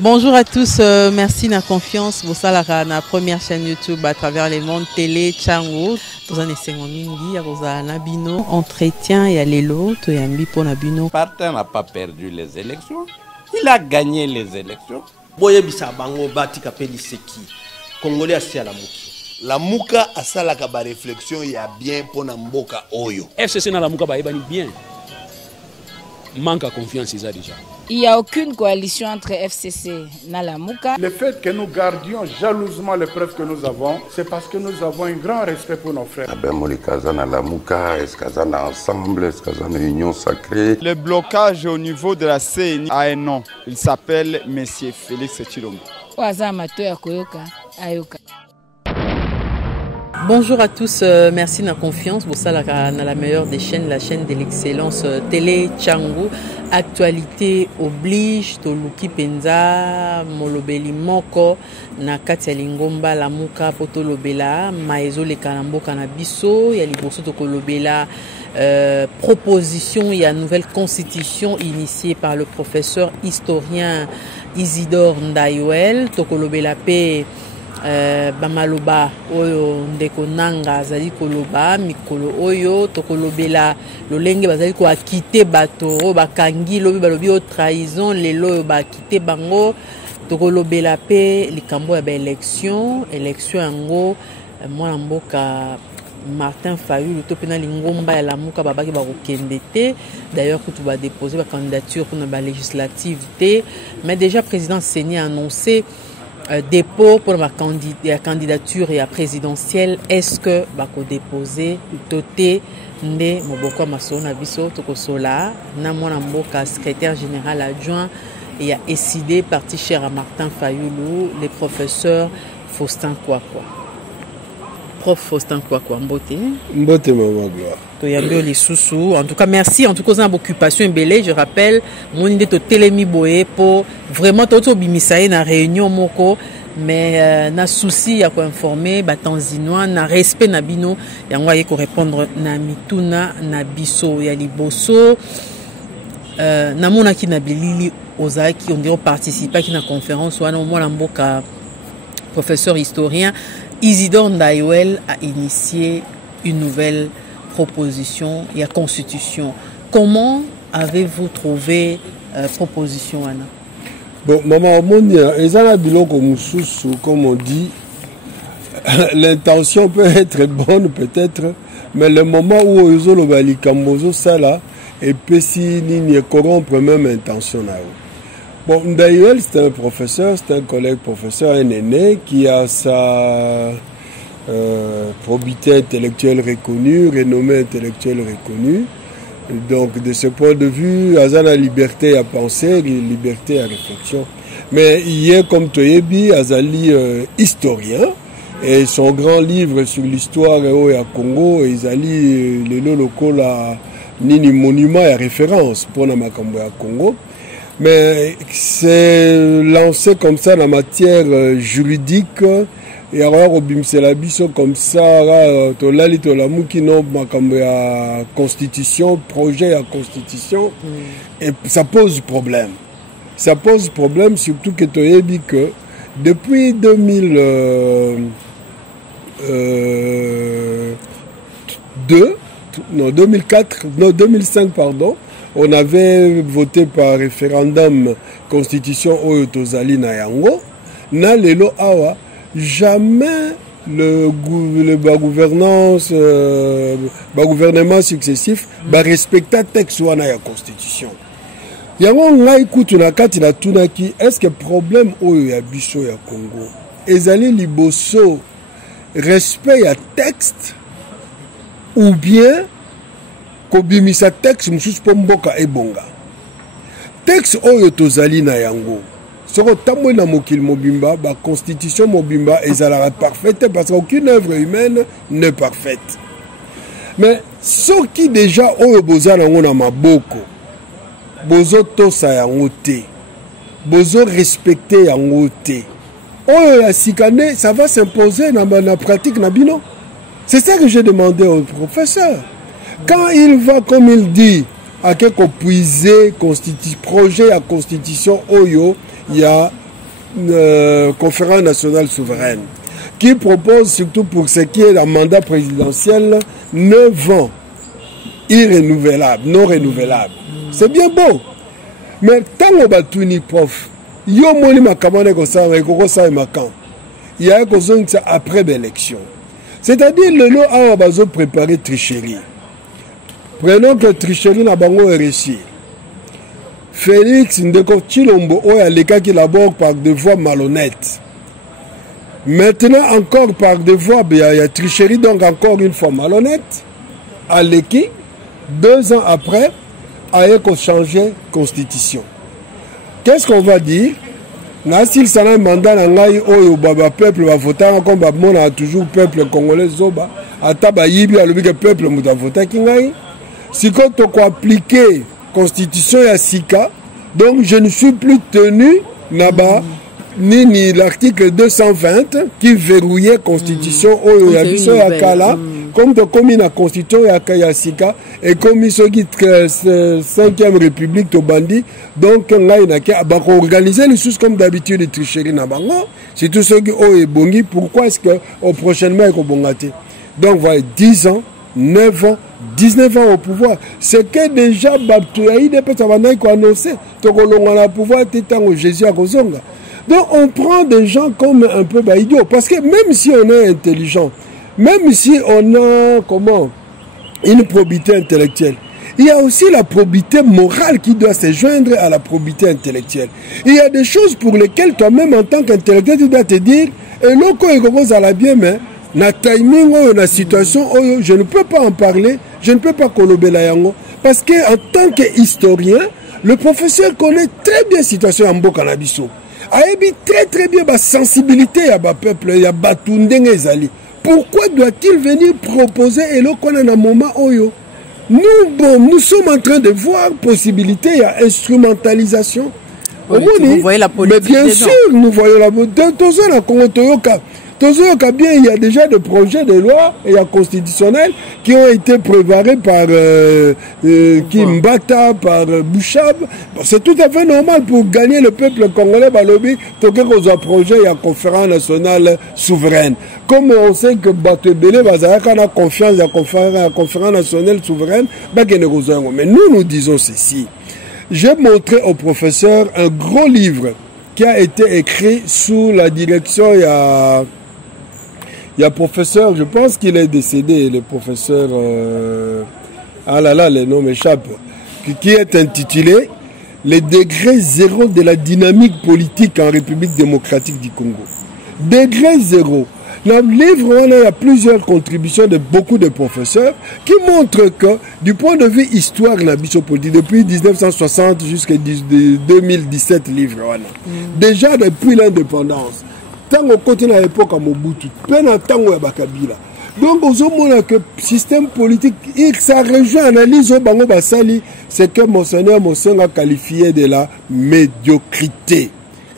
Bonjour à tous, merci de la confiance. Vous savez, la première chaîne YouTube à travers les mondes télé, Tchango. Dans un essai mingi, à Nabino, entretien et à l'élo, to yambi pour Nabino. Partin n'a pas perdu les élections, il a gagné les élections. Boye bisa bango bati kapeli seki. Congolais asi à la muki. La muka asala kaba réflexion ya bien pour mboka oyo. FCC na la muka ba ebani bien. Manque à confiance déjà. Il n'y a aucune coalition entre FCC et Nalamuka. Le fait que nous gardions jalousement les preuves que nous avons, c'est parce que nous avons un grand respect pour nos frères. Ensemble, union sacrée. Le blocage au niveau de la CNI a un nom. Il s'appelle Monsieur Félix Tshilombo. Bonjour à tous, merci de la confiance. Vous savez, la meilleure des chaînes, la chaîne de l'excellence télé Tchango. Actualité oblige, Toluki Penza, Molobeli Moko, Nakati Lingomba, Lamuka, Potolobela, Maezo le Kanambo Kanabiso, Yaliboso Tokolobela, proposition, il y a une nouvelle constitution initiée par le professeur historien Isidore Ndayoel, Tokolobela P. Bamaloba oyo ndeko nanga azali koloba mikolo oyo tokolobela lolenge bazali ko akite bato bakangi lobi balobi o trahison lelo oyo bakite bango tokolobela pe likambo ya ba élection yango mwana mboka Martin Fayulu to pena lingomba ya lamuka babaki ba kokende te d'ailleurs que tu vas déposer ba candidature pour la législative te mais déjà président Seni a annoncé dépôt pour la candidature et la présidentielle. Est-ce que bako déposer toté nde moboko masona biso tokosola na mwana mboka secrétaire général adjoint et a décidé parti cher à Martin Fayulu le professeur Faustin Kwakwa. Prof Faustin Kwakwa mbote maman gloire. En tout cas, merci. En tout cas, on a occupation belé. Je rappelle, mon idée de télémi boé pour vraiment tout bimisaï na réunion moko, mais na souci à quoi informer, batanzinois, na respect na bino, yango aye ko répondre na mituna na biso ya liboso, na mona ki na bilili ozaki on dirait participer qui na conférence wana mo la mboka professeur historien Isidore Ndayoel a initié une nouvelle proposition et à constitution. Comment avez-vous trouvé proposition Anna? Bon, maman Omonia, ezala biloko mususu comme on dit. L'intention peut être bonne peut-être, mais le moment où ozolo bali kambozo sala et pesi ni corrompre même intention na. Bon, Ndayoel c'est un professeur, c'est un collègue professeur, un aîné qui a sa probité intellectuelle reconnue, renommée intellectuelle reconnue. Donc, de ce point de vue, Azana liberté à penser, liberté à réflexion. Mais il est comme Toyebi, Azali historien, et son grand livre sur l'histoire au Congo, Azali le local la nini monument et référence pour Namakambo à Congo. Mais c'est lancé comme ça en matière juridique. Et alors, au Bimselabiso, comme ça, to lali to lamu qui n'ont pas constitution, projet à constitution, et ça pose problème. Ça pose problème, surtout que tu as dit que depuis 2005, pardon, on avait voté par référendum constitution Oyotozali na yango, na lelo awa. Jamais le gouvernement successif va respecter le texte de la constitution. Il y a un écoute na kati na tunaki est-ce que problème oyo ya biso ya Congo ezali liboso respect ya texte ou bien kobimisa texte mususu po mboka ebonga texte oyo tozali na yango. Si on na mokil mobimba, la constitution mobimba est parfaite parce qu'aucune œuvre humaine n'est parfaite. Mais ce qui déjà oyo boza nango na maboko, bozo tosa yango te, bozo respecter yango te. Oyo ya sikane, ça va s'imposer dans la pratique na bino. C'est ça que j'ai demandé au professeur. Quand il va, comme il dit, à quelque puiser projet à constitution oyo, il y a conférence nationale souveraine, qui propose surtout pour ce qui est d'un mandat présidentiel 9 ans irrénouvelables, non renouvelables. C'est bien beau. Mais tant que batuni prof, yo moni makamane ko sa et makan. Il y a ça après l'élection. C'est-à-dire le lot a besoin de préparer tricherie. Prenons que tricherie n'a pas réussi. Félix Ndeko Tshilombo a les cas qui l'abordent par des voies malhonnêtes. Maintenant encore par des voies, il y a tricherie, donc encore une fois malhonnête. À l'équi, 2 ans après, a changé la constitution. Qu'est-ce qu'on va dire? S'il s'en a un mandat, le peuple va voter comme on a toujours peuple congolais zoba, à tabayibi à le peuple va voter kingai. Si quand on appliquer la constitution ya sika, donc je ne suis plus tenu là-bas ni l'article 220 qui verrouillait la constitution au yabiso ya kala. Comme la constitution ya sika et comme ce qui 5e république to bandi, donc on a organisé les choses comme d'habitude de tricherie na bango. C'est tout ce qui est bongi. Pourquoi est-ce que au prochainement est bongate? Donc voilà 10 ans, 9 ans, 19 ans au pouvoir. C'est que déjà Babtouaï de Petabana qui a annoncé qu'on a pouvoir au Jésus à Kozonga. Donc on prend des gens comme un peu idiots parce que même si on est intelligent, même si on a une probité intellectuelle, il y a aussi la probité morale qui doit se joindre à la probité intellectuelle. Il y a des choses pour lesquelles toi-même en tant qu'intellectuel tu dois te dire et l'autre est à la bien mais na timing na situation je ne peux pas en parler, je ne peux pas colober la yango parce que en tant qu'historien, le professeur connaît très bien la situation en Bokanabiso. Aébi très bien la sensibilité à peuple, il y a batundenge ezali. Pourquoi doit-il venir proposer et là qu'on a un moment oyo? Nous sommes en train de voir possibilité à instrumentalisation. Oui, vous voyez la politique. Mais bien sûr, nous voyons la politique. Bien, il y a déjà des projets de loi et constitutionnels qui ont été préparés par Kimbata, par Bouchab. C'est tout à fait normal pour gagner le peuple congolais. Balobi, toqué aux projets et à conférence nationale souveraine. Comme on sait que Batebele, on a confiance à la conférence nationale souveraine, mais nous disons ceci. J'ai montré au professeur un gros livre qui a été écrit sous la direction, il y a professeur, je pense qu'il est décédé, le professeur, les noms m'échappent, qui est intitulé « Les degrés zéro de la dynamique politique en République démocratique du Congo ». Degré zéro. Dans le livre, il y a plusieurs contributions de beaucoup de professeurs qui montrent que, du point de vue histoire de la politique, depuis 1960 jusqu'à 2017, livre, déjà depuis l'indépendance, tant qu'on continue à l'époque à Mobutu, peine en temps où il y a Kabila. Donc, au moment que le système politique, ça rejoint l'analyse au Bango Bassali, c'est que Monseigneur a qualifié de la médiocrité.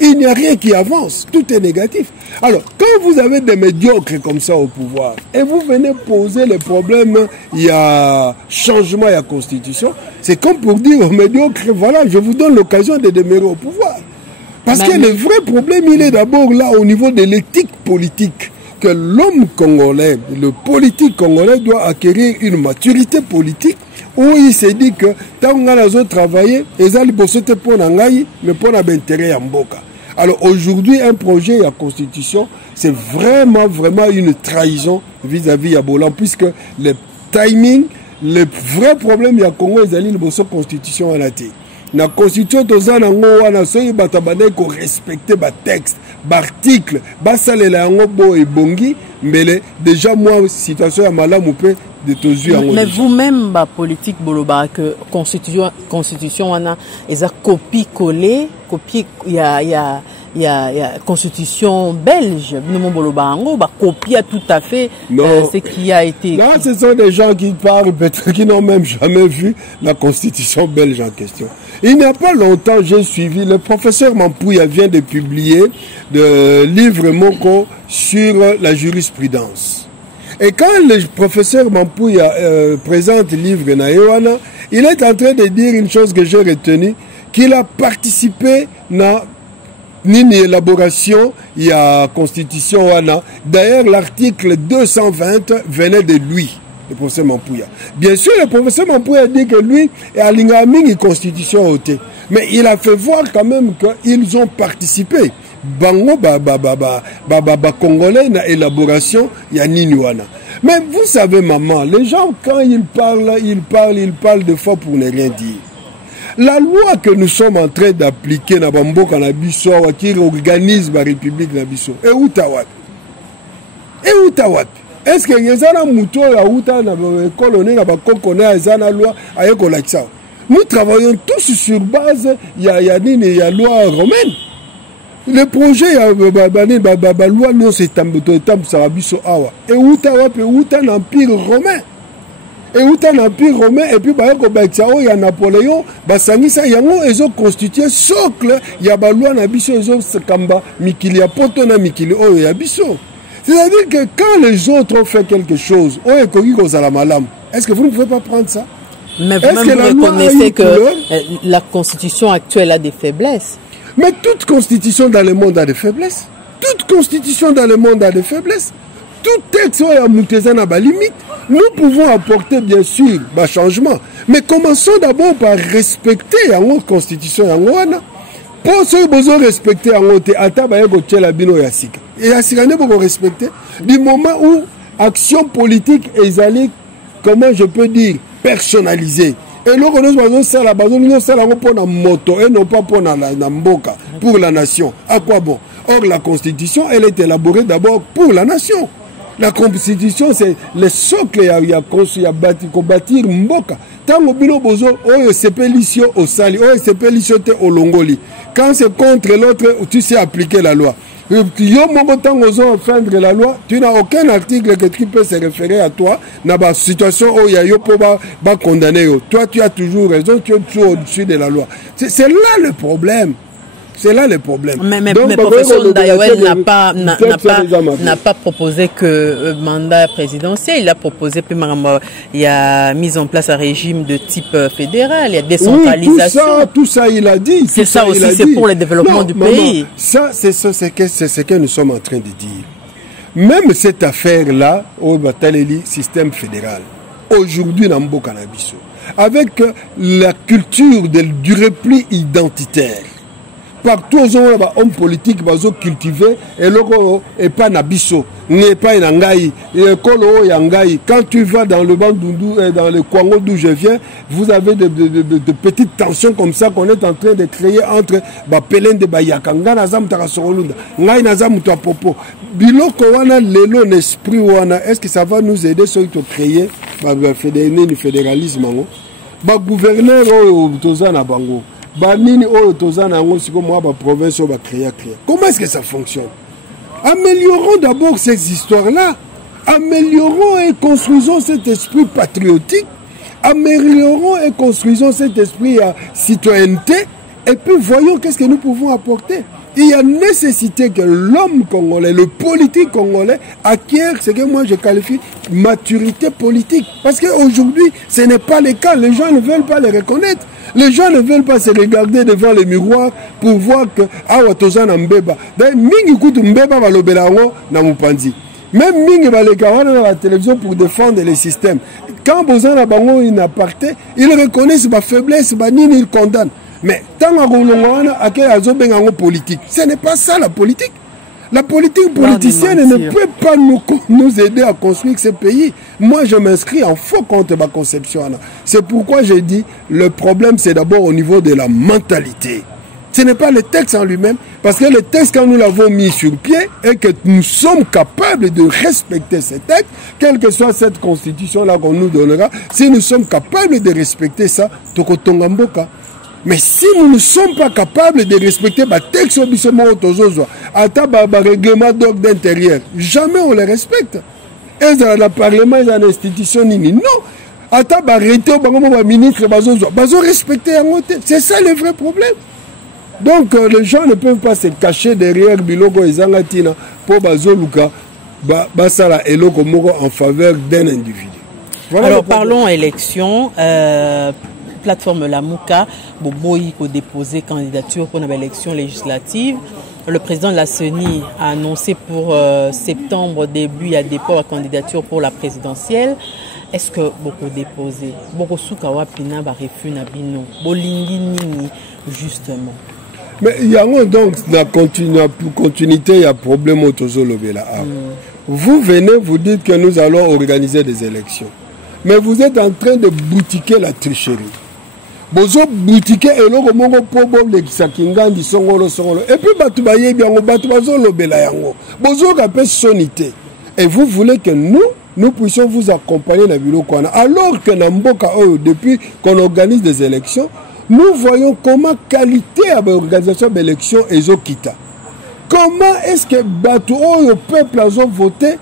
Il n'y a rien qui avance, tout est négatif. Alors, quand vous avez des médiocres comme ça au pouvoir, et vous venez poser le problème, il y a changement, il y a constitution, c'est comme pour dire aux médiocres, voilà, je vous donne l'occasion de demeurer au pouvoir. Parce que le vrai problème, il est d'abord là au niveau de l'éthique politique, que l'homme congolais, le politique congolais doit acquérir une maturité politique où il s'est dit que tant qu'on a travaillé, ils allaient bosser pour l'angaï, mais pour l'intérêt en boca. Alors aujourd'hui, un projet à constitution, c'est vraiment une trahison vis-à-vis de Bolan, puisque le timing, le vrai problème il y a Congo, ils allaient bosser constitution à la tête. La constitution tozana ngwana soyi batabane ko respecter ba texte, ba article, ba salela ngo bo et bongi, mais déjà moi situation ya malamu pe de tozu yango. Mais vous-même ba politique boloba que constitution wana eza copie coller, copie il y a constitution belge, nous boloba ngo ba copie tout à fait ce qui a été. Là, ce sont des gens qui parlent peut-être qui n'ont même jamais vu la constitution belge en question. Il n'y a pas longtemps, j'ai suivi, le professeur Mampouya vient de publier le livre Moko sur la jurisprudence. Et quand le professeur Mampouya présente le livre Naïwana, il est en train de dire une chose que j'ai retenue, qu'il a participé à Nini élaboration, il y a constitution wana. D'ailleurs, l'article 220 venait de lui, le professeur Mampouya. Bien sûr, le professeur Mampouya dit que lui, a une constitution ôtée. Mais il a fait voir quand même qu'ils ont participé. Bango, Congolais, na élaboration, il y a nini wana. Mais vous savez, maman, les gens, quand ils parlent de fois pour ne rien dire. La loi que nous sommes en train d'appliquer na Bamboka na biso qui organise la République na biso et Outawa. Est-ce que yezana muto ya uta na colonel na bakokone ezana loi ayeko lakisa? Nous travaillons tous sur base ya loi romaine. Le projet ya loi non c'est tam sarabiso awa. Et Outawa pe Outa l'empire romain. Et où t'as l'Empire romain, et puis il y a Napoléon, Basangisa, il y a un constitué socle, il y a Balou, Nabiso, Kamba, Mikilia, Potona, Mikili, oh, il y a Bisso. C'est-à-dire que quand les autres ont fait quelque chose, on est connu aux Alamalam. Est-ce que vous ne pouvez pas prendre ça? Mais vous reconnaissez que la constitution actuelle a des faiblesses. Mais toute constitution dans le monde a des faiblesses. Toute constitution dans le monde a des faiblesses. Tout texte est à Moutezana à limite. Nous pouvons apporter bien sûr un changement. Mais commençons d'abord par respecter la constitution. Pour ceux qui ont respecté la constitution, et Yassika ne peut respecter. Du moment où action politique est allée, comment je peux dire, personnalisée. Et nous avons ça la base, nous avons pour la moto et non pas pour la mboka, pour la nation. À quoi bon? Or, la constitution, elle est élaborée d'abord pour la nation. La constitution, c'est le socle qu'il y a construit, qu'on bâtir mboka. Tant que bino bozo, oh c'est pélicio au sali, oh c'est pélicio au longoli. Quand c'est contre l'autre, tu sais appliquer la loi. Yo momo tant ozo enfreindre la loi, tu n'as aucun article que tu peux se référer à toi. Dans la situation où il y a yo pour condamner. Toi, tu as toujours raison, tu es toujours au-dessus de la loi. C'est là le problème. C'est là le problème. Mais professeur Ndayouel n'a pas proposé que mandat présidentiel. Il a proposé, il y a mise en place un régime de type fédéral, il y a décentralisation. Oui, tout ça, il a dit. C'est ça aussi, c'est pour le développement du pays. Ça, c'est ce que nous sommes en train de dire. Même cette affaire-là, au Bataleli, système fédéral, aujourd'hui, dans Mboka Nabiso, avec la culture du repli identitaire, partout aux hommes politiques qui cultivés et pas nabiso n'est pas nangai et kolo yangai. Quand tu vas dans le Bandundu et dans le Kwango d'où je viens, vous avez de petites tensions comme ça qu'on est en train de créer entre Bapelen de Bayakanga nazam tarasorolunda ngai nazam popo biloko wana lelo l'esprit wana. Est-ce que ça va nous aider sur de créer le fédéralisme ba gouverneur au tozana bango banini oyo tozana ngo siko moi ba province ba créer. Comment est-ce que ça fonctionne? Améliorons d'abord ces histoires-là. Améliorons et construisons cet esprit patriotique. Améliorons et construisons cet esprit à citoyenneté. Et puis voyons qu'est-ce que nous pouvons apporter. Il y a nécessité que l'homme congolais, le politique congolais, acquiert ce que moi je qualifie maturité politique. Parce qu'aujourd'hui, ce n'est pas le cas. Les gens ne veulent pas le reconnaître. Les gens ne veulent pas se regarder devant le miroir pour voir que awa tozana mbeba. D'ailleurs, mingi kutu mbeba balobelango na mupanzi. Même mingi balekawana dans la télévision pour défendre les systèmes. Quand bozana bango in aparté, ils reconnaissent ma faiblesse, banini ils condamnent. Mais tant que politique, ce n'est pas ça la politique. La politique politicienne ne peut pas nous aider à construire ce pays. Moi, je m'inscris en faux contre ma conception. C'est pourquoi j'ai dit, le problème, c'est d'abord au niveau de la mentalité. Ce n'est pas le texte en lui-même, parce que le texte, quand nous l'avons mis sur pied, et que nous sommes capables de respecter ce texte, quelle que soit cette constitution-là qu'on nous donnera, si nous sommes capables de respecter ça, Tokotongamboka. Mais si nous ne sommes pas capables de respecter le texte au règlement d'ordre d'intérieur, jamais on les respecte. Et dans le Parlement, et dans l'institution, non. C'est ça le vrai problème. Donc les gens ne peuvent pas se cacher derrière Biloko et Zangatina pour Bazoluka, Basala et Loko Moko en faveur d'un individu. Voilà. Alors parlons élection. Plateforme Lamuka, Boboyi a déposé candidature pour une élection législative. Le président de la CENI a annoncé pour septembre début à dépôt la candidature pour la présidentielle. Est-ce que beaucoup déposé, beaucoup soukawa pina ba refus na bino, bolingi nini justement. Mais il y a donc la continuité, il y a problème au Tozolobela. Vous venez, vous dites que nous allons organiser des élections, mais vous êtes en train de boutiquer la tricherie. Bozo boutiquer et logo mongo pobo le kisakingandi songolo songolo. Et puis batu baye biango batu bazo lobela yango. Bozo kapé sonité. Et vous voulez que nous puissions vous accompagner dans le bureau. Alors que dans Mboka, depuis qu'on organise des élections, nous voyons comment qualité à l'organisation d'élections est Zokita. Comment est-ce que le peuple a voté,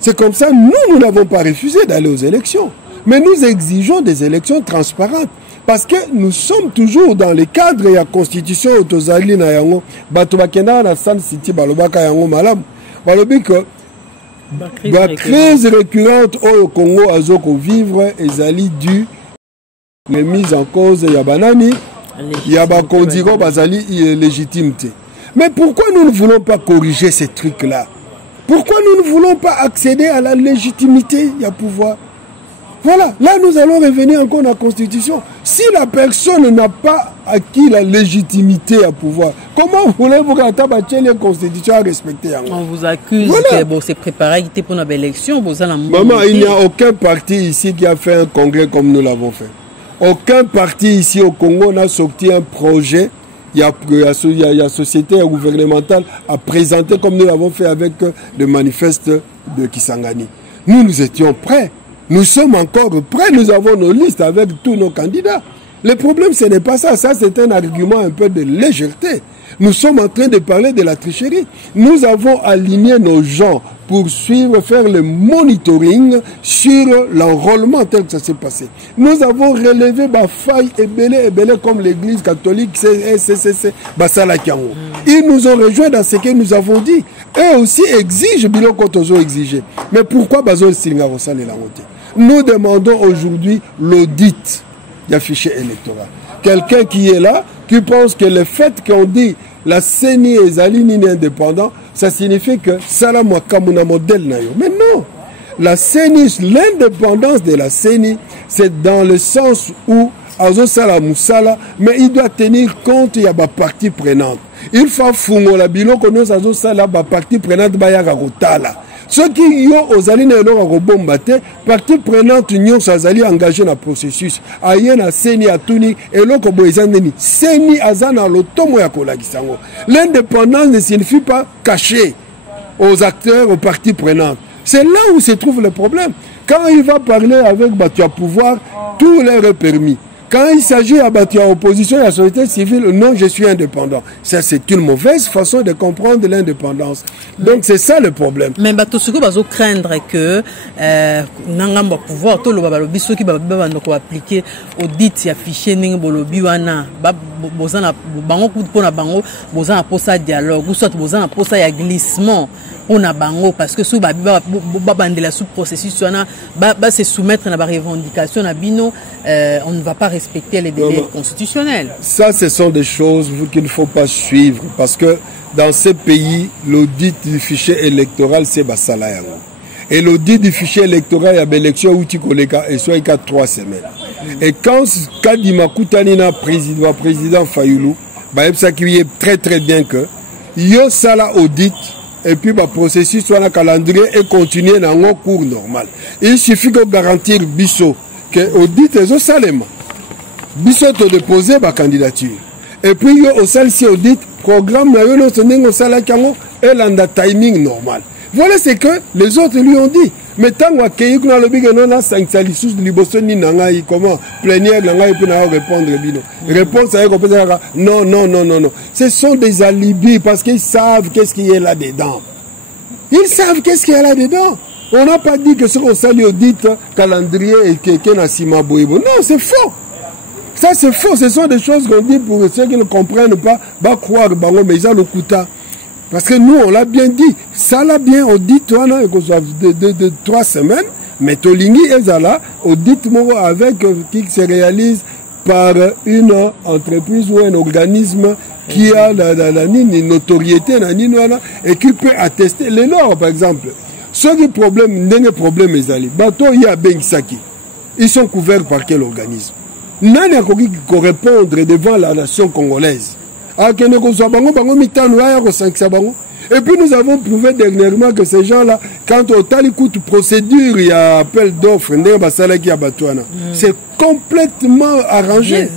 c'est comme ça, nous n'avons pas refusé d'aller aux élections. Mais nous exigeons des élections transparentes. Parce que nous sommes toujours dans le cadre de la constitution autozali na yango. Bato bakenda na San City balobaka yango malam. Balobi que la crise récurrente au Congo azoko vivre ezali due les mises en cause ya banani ya ba kondiro bazali illégitimité. Mais pourquoi nous ne voulons pas corriger ces trucs-là? Pourquoi nous ne voulons pas accéder à la légitimité ya pouvoir? Voilà, là nous allons revenir encore à la Constitution. Si la personne n'a pas acquis la légitimité à pouvoir, comment voulez-vous que la Constitution a respecté? On vous accuse voilà. Que bon, c'est préparé pour une élection. Maman, il n'y a aucun parti ici qui a fait un congrès comme nous l'avons fait. Aucun parti ici au Congo n'a sorti un projet. Il y a la société gouvernementale à présenter comme nous l'avons fait avec le manifeste de Kisangani. Nous étions prêts. Nous sommes encore prêts, nous avons nos listes avec tous nos candidats. Le problème, ce n'est pas ça. Ça, c'est un argument un peu de légèreté. Nous sommes en train de parler de la tricherie. Nous avons aligné nos gens pour suivre, faire le monitoring sur l'enrôlement tel que ça s'est passé. Nous avons relevé ma faille et belé comme l'église catholique, Ils nous ont rejoints dans ce que nous avons dit. Eux aussi exigent, bilo kotozo exiger. Mais pourquoi bazo singa rosale la montée? Nous demandons aujourd'hui l'audit du fichier électoral. Quelqu'un qui est là, qui pense que le fait qu'on dit la CENI est indépendant, ça signifie que Salam Wakamuna modèle nayo. Mais non, la CENI, l'indépendance de la CENI, c'est dans le sens où Azo Salam Moussala, mais il doit tenir compte, il y a des parties prenantes. Il faut fungo la bilo konos Azo Salam, la partie prenante bayaka rotala. Ceux qui ont aux alliés de partie prenante union s'azali engagé dans le processus. Aïe na seni atuni et l'autre boisandeni. Seni azana l'automo ya kolagisango. L'indépendance ne signifie pas cacher aux acteurs, aux parties prenantes. C'est là où se trouve le problème. Quand il va parler avec Batua pouvoir, tout leur est permis. Quand il s'agit à Batua opposition à la société civile, non, je suis indépendant. Ça, c'est une mauvaise façon de comprendre l'indépendance. Donc, c'est ça le problème. Mais Batoussouko va craindre que Nangamba pouvoir, tout le balobi, ceux qui vont appliquer audit et afficher Ningbolobi wana, bozana bango pour na bango, bozana pour ça dialogue, ou soit bozana pour ça y glissement. On a bango parce que sous la sous processus va se soumettre à la revendication à bino on ne va pas respecter les délais constitutionnels. Ça, ce sont des choses qu'il ne faut pas suivre parce que dans ces pays l'audit du fichier électoral c'est basala. Et l'audit du fichier électoral il y a l'élection où tu collectes et soit il y a 3 semaines. Et quand Kadima Koutanina président Fayoulou bah ça qui est très très bien que yo sala audit. Et puis, le processus soit le calendrier et continuer dans un cours normal. Il suffit de garantir Bisso que l'audit est au Salem. Bisso te déposer ma candidature. Et puis, au Salsi audit, programme, au Salakango et le timing normal. Voilà ce que les autres lui ont dit. Mais tant que nous avons dit que nous avons 5 salisous de Libosoni, comment plénière, et puis nous allons répondre. Réponse à non, non, non, non, non. Ce sont des alibis parce qu'ils savent qu'est-ce qu'il y a là-dedans. Ils savent qu'est-ce qu'il y a là-dedans. On n'a pas dit que ce qu'on s'allie audit calendrier et quelqu'un a Sima Boibo. Non, c'est faux. Ça, c'est faux. Ce sont des choses qu'on dit pour ceux qui ne comprennent pas, va croire, mais ils ont le couta. Parce que nous, on l'a bien dit. Ça l'a bien audit, de 3 semaines. Mais Tolingi est là, audit avec qui se réalise par une entreprise ou un organisme qui a la notoriété et qui peut attester les lors par exemple. Ceux qui problème les alliés, bateau il y a Bengisaki. Ils sont couverts par quel organisme? Nani a qui répondre devant la nation congolaise. Et puis nous avons prouvé dernièrement que ces gens-là, quand au Talikout procédure, il y a appel d'offres, c'est complètement arrangé.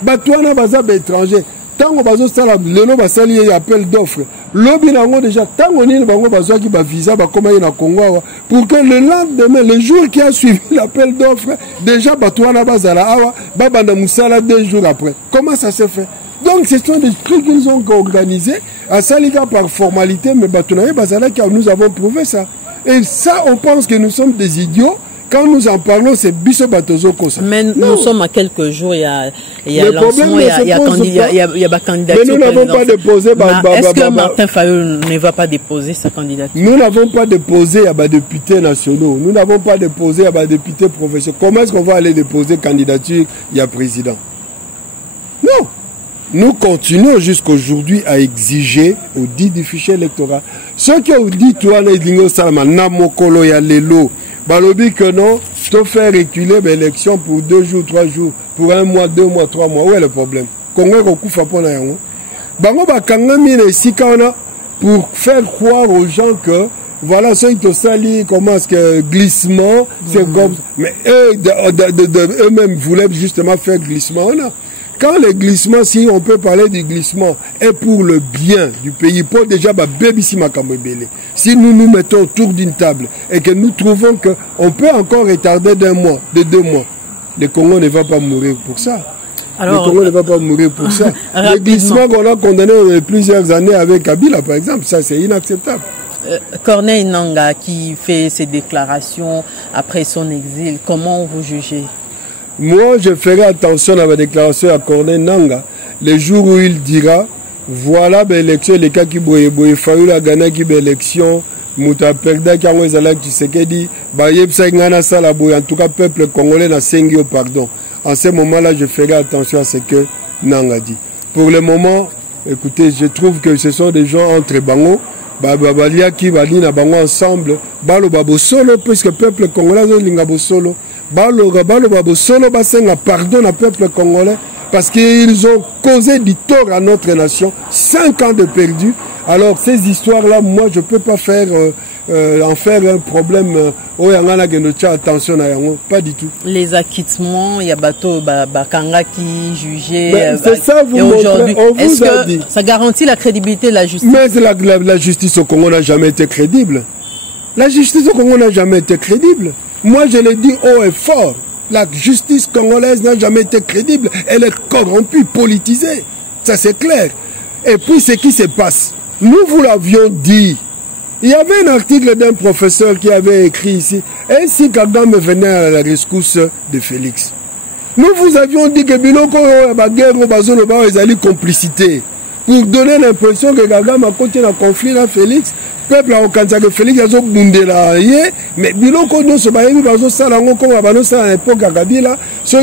Batouana bazab étranger. Tant qu'on bazo sala, le basali il y a appel d'offres. Lobby nango déjà, tant qu'on est bango bazo qui ba visa ba comment na Congo pour que le lendemain, le jour qui a suivi l'appel d'offres, déjà Batouana bazala awa, babanda musala 2 jours après. Comment ça se fait? Donc ce sont des trucs qu'ils ont organisés à Salika par formalité, mais Batounaye Bazalaka, nous avons prouvé ça. Et ça, on pense que nous sommes des idiots. Quand nous en parlons, c'est Bisso Batozo Kosa. Mais nous sommes à quelques jours, il y a lancement, il y a candidature. Mais nous n'avons pas déposé. Est-ce que Martin Fayulu ne va pas déposer sa candidature? Nous n'avons pas déposé à des députés nationaux. Nous n'avons pas déposé à des députés professionnels. Comment est-ce qu'on va aller déposer candidature? Il y a président. Non. Nous continuons jusqu'aujourd'hui à exiger au dit du fichier électoral. Ceux qui ont dit, toi, les Salama, Namokolo, ya Lelo, balobi que non, te faire reculer l'élection pour 2 jours, 3 jours, pour 1 mois, 2 mois, 3 mois. Où est le problème? Congo, Kokufa, Pona, Yango. Bango, Bakangami, les Sikana, pour faire croire aux gens que, voilà, ceux qui te salient, comment est-ce que glissement, c'est comme, mais eux-mêmes voulaient justement faire glissement, Quand le glissement, si on peut parler du glissement, est pour le bien du pays, pour déjà si nous nous mettons autour d'une table et que nous trouvons qu'on peut encore retarder d'1 mois, de 2 mois, le Congo ne va pas mourir pour ça. Alors, le Congo ne va pas mourir pour ça. Le glissement qu'on a condamné plusieurs années avec Kabila, par exemple, ça c'est inacceptable. Corneille Nangaa qui fait ses déclarations après son exil, comment vous jugez? Moi, je ferai attention à ma déclaration à Corneille Nangaa, le jour où il dira, voilà l'élection, les cas qui boye, Fayulu a gagné qui l'élection, Mouta Perda qui a envoyé Zala Tshisekedi, Bayebsa Ngana Sala boye, en tout cas, peuple congolais n'a sengio pardon. En ce moment-là, je ferai attention à ce que Nangaa dit. Pour le moment, écoutez, je trouve que ce sont des gens entre Bango, Babalia qui valent na Bango ensemble, Balo Babo Solo, puisque le peuple congolais a Lingabo Solo. Balo Solo Basenga pardon au peuple congolais parce qu'ils ont causé du tort à notre nation, 5 ans de perdu. Alors ces histoires-là, moi je ne peux pas faire en faire un problème. Attention à yango, pas du tout. Les acquittements, il y a bateau Bakanga qui jugeait. C'est ça vous montrez. Est-ce que ça garantit la crédibilité de la justice? Mais la justice au Congo n'a jamais été crédible. La justice au Congo n'a jamais été crédible. Moi, je le dis haut et fort. La justice congolaise n'a jamais été crédible. Elle est corrompue, politisée. Ça, c'est clair. Et puis, ce qui se passe, nous vous l'avions dit. Il y avait un article d'un professeur qui avait écrit ici. Et si Kagame venait à la rescousse de Félix. Nous vous avions dit que Biloko Baguerre Bazoloba ils allaient complicité. Pour donner l'impression que Kagame a continué un conflit à Félix. Peuple a okansaka que Félix a bundela mais biloko nyonso bayebi bazo sala ngo comme bano sala à l'époque Kabila so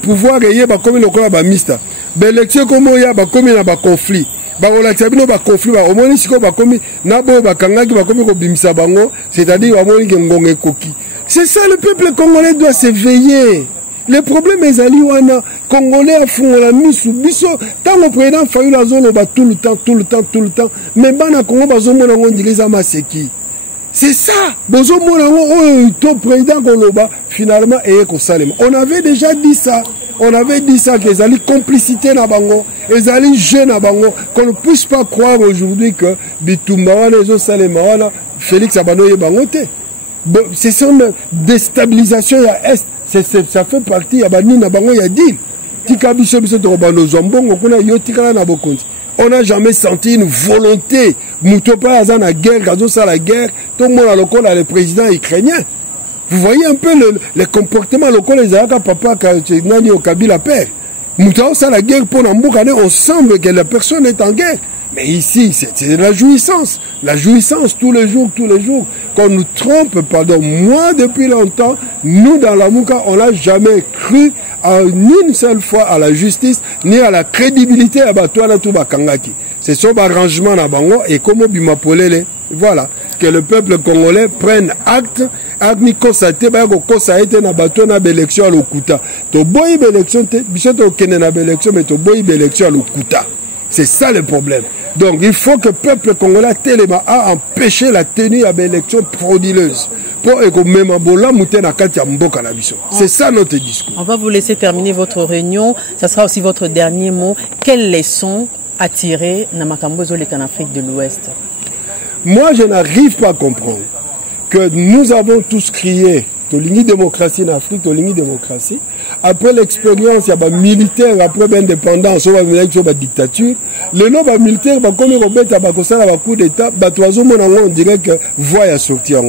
pouvoir yé ba comme lokola ba mista l'élection comme ya ba comme na ba conflit ba olakisa bino ba conflit ba omoni siko ba comme na bo ba kangaki ba comme ko bimisa bango c'est-à-dire ba moni ngonge koki. C'est ça, le peuple congolais doit s'éveiller. Le problème est que Congolais a fond la mise sous biso. Tant le président Fayulu a zone tout le temps. Mais bana Congo bazo mona on dirait ça maseki. C'est ça. Bozo mona on to président Koloba finalement et ko salem. On avait déjà dit ça. On avait dit ça qu'ils allaient complicité na bango, ils allaient jeunes na bango. Qu'on ne puisse pas croire aujourd'hui que Bitumba wana ezo salema wana Félix Abanoye bangote. Bon, c'est son déstabilisation à Est. Ça fait partie, il y a bango ya dit. On n'a jamais senti une volonté. Moutopa a la guerre, Gazosa la guerre, tout le monde a le président ukrainien. Vous voyez un peu le comportement local des Alaka papa Nani au Kabila père. Moutao, ça la guerre pour Namboukane, on semble que la personne est en guerre. Mais ici, c'est la jouissance. La jouissance tous les jours, tous les jours. Qu'on nous trompe, pardon, moi depuis longtemps, nous dans la Mouka, on n'a jamais cru ni une seule fois à la justice, ni à la crédibilité à Batouana Touba Kangaki. C'est son arrangement à Bango et comme Bimapolele. Voilà. Que le peuple congolais prenne acte, Agni Kosate, Bago Kosaete na Batouana Bélection à l'Okuta. To boy Bélection, Bisoto Okene na Bélection, mais to boy Bélection à l'Okuta. C'est ça le problème. Donc il faut que le peuple congolais Téléma a empêché la tenue à l'élection frauduleuse. C'est ça notre discours. On va vous laisser terminer votre réunion. Ça sera aussi votre dernier mot. Quelles leçons à tirer dans en Afrique de l'Ouest? Moi, je n'arrive pas à comprendre que nous avons tous crié Tolingi démocratie en Afrique, Tolingi démocratie. Après l'expérience, il y a des militaires, après l'indépendance, il y a des dictatures. Le nom des militaires, comme ils ont fait un coup d'État, on dirait que voie sortir.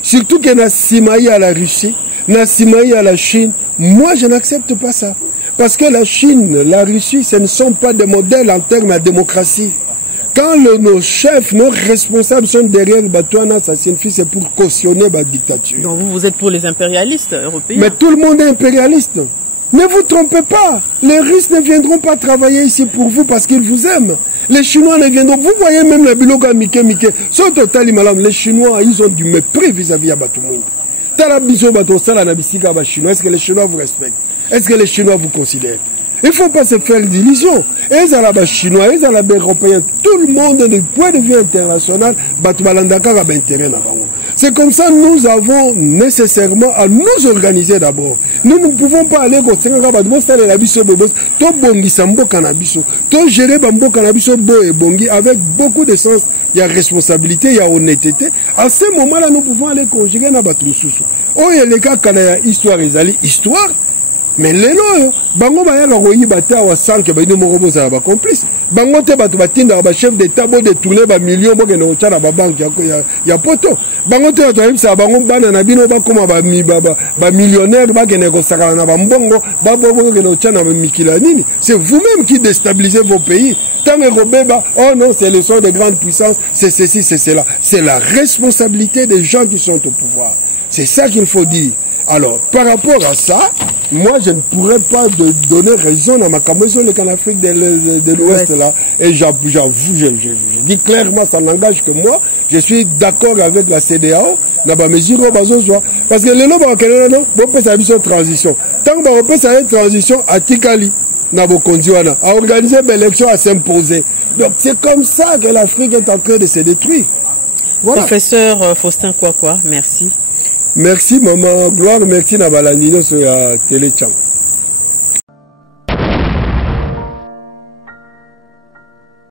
Surtout qu'il y a Simaï à la Russie, Simaï à la Chine. Moi, je n'accepte pas ça. Parce que la Chine, la Russie, ce ne sont pas des modèles en termes de démocratie. Quand nos chefs, nos responsables sont derrière Batouana, ça signifie c'est pour cautionner la dictature. Donc vous êtes pour les impérialistes européens. Mais tout le monde est impérialiste. Ne vous trompez pas. Les Russes ne viendront pas travailler ici pour vous parce qu'ils vous aiment. Les Chinois ne viendront. Vous voyez même la biloga Mike. Les Chinois, ils ont du mépris vis-à-vis de Batoumouni. Est-ce que les Chinois vous respectent? Est-ce que les Chinois vous considèrent? Il ne faut pas se faire d'illusions. Et les Chinois, les Européens, tout le monde du point de vue international, c'est comme ça que nous avons nécessairement à nous organiser d'abord. Nous ne pouvons pas aller au Sénégal, gérer Bambo Cannabis avec beaucoup de sens. Il y a responsabilité, il y a honnêteté. À ce moment-là, nous pouvons aller conjuguer na Batloussou. Oh, il y a les cas quand il y a histoire. Mais les lois, bango baya royi bata wa sanke ba ino moko boza ba complice. Bango te batu batinda ba chef d'état bo détourner ba millions bo kena ochana ba banque ya poto. Bango te to imsa bango bana na bino ba koma ba millionnaire ba kena ko sakala na ba mbongo ba bo kena ochana ba mikila nini. C'est vous-même qui déstabilisez vos pays. Tant que Robeba, oh non, c'est le son de grandes puissances, c'est ceci, c'est cela. C'est la responsabilité des gens qui sont au pouvoir. C'est ça qu'il faut dire. Alors, par rapport à ça, moi, je ne pourrais pas donner raison à ma camération en Afrique de l'Ouest là. Et j'avoue, je dis clairement, ça n'engage que moi. Je suis d'accord avec la CEDEAO. Parce que les lois, on peut faire une transition. Tant qu'on peut faire une transition à Tikali, à organiser une élection, à s'imposer. Donc, c'est comme ça que l'Afrique est en train de se détruire. Voilà. Professeur Faustin Kwakwa, merci. Merci, maman Gloire. Merci, Nabalandino, sur la télé.